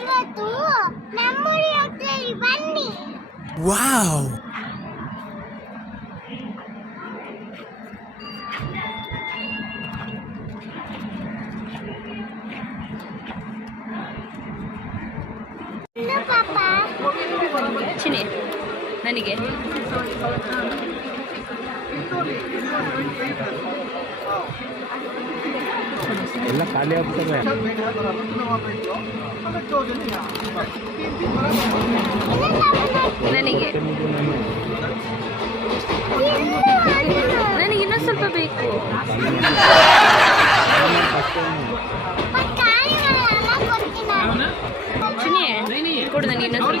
ಇವತ್ತು ನಮ್ಮೂರಿ ಹೋಗ್ತೀವಿ ಬನ್ನಿ Wow! ಇನ್ನು ಪಾಪ ಚಿನಿ ನನಗೆ ಎಲ್ಲ ಖಾಲಿ ಆಗ್ತವೆ ನನಗೆ. ನನಗೆ ಇನ್ನೊಂದು ಸ್ವಲ್ಪ ಬೇಕು. ಕೊಡು ನನಗೆ ಇನ್ನೊಂದು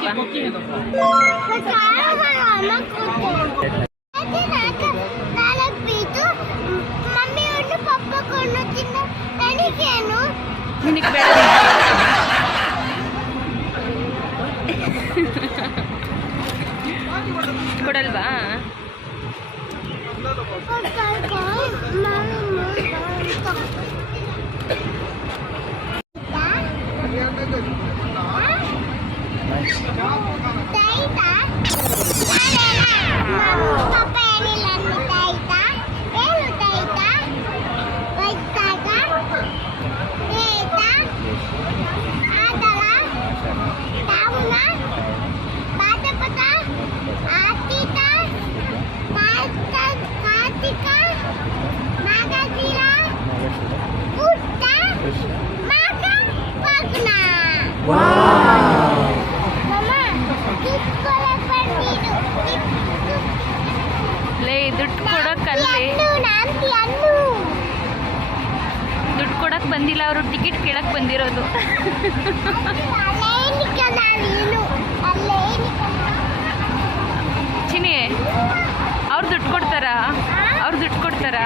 ಸ್ವಲ್ಪ. ಕೊಡಲ್ವಾ Bye. ಲೇ ದುಡ್ಡು ನಾಂತಿ ಅನ್ನು. ದುಡ್ಡು ಕೊಡಕ್ಕೆ ಬಂದಿಲ್ಲ ಅವರು ಟಿಕೆಟ್ ಕೇಳಕ್ಕೆ ಬಂದಿರೋದು. ಅಲ್ಲೇ ಅಲ್ಲೇ ಚಿನಿ ಅವ್ರು ದುಡ್ಡು ಕೊಡ್ತಾರಾ? ಅವ್ರು ದುಡ್ಡು ಕೊಡ್ತಾರಾ?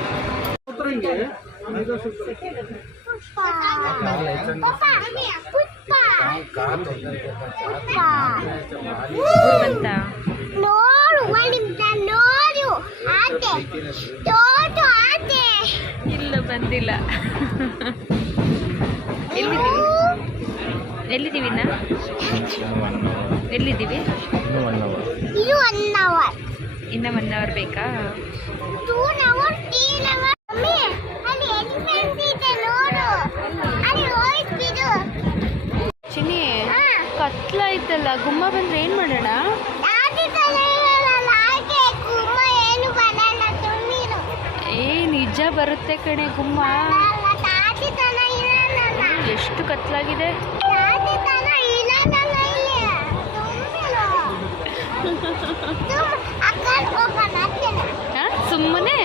ನೋಡು ನೋಡು ಆತೆ ತೋಟು ಆತೆ ಇಲ್ಲ ಬಂದಿಲ್ಲ. ಎಲ್ಲಿದ್ದೀವಿ? ಎಲ್ಲಿದ್ದೀವಿ ಇನ್ನ? ಎಲ್ಲಿದ್ದೀವಿ? ಇನ್ನೂ ಒನ್ ಅವರ್ ಇದು ಒನ್ ಅವರ್ ಇನ್ನ ಒನ್ ಅವರ್ ಬೇಕಾ ಕತ್ಲಾಯ್ತಲ್ಲ ಗುಮ್ಮ ಬಂದ್ರೆ ಏನ್ ಮಾಡೋಣ? ಏ ನಿಜ ಬರುತ್ತೆ ಕಣೆ ಗುಮ್ಮ. ಎಷ್ಟು ಕತ್ಲಾಗಿದೆ. ಸುಮ್ಮನೆ?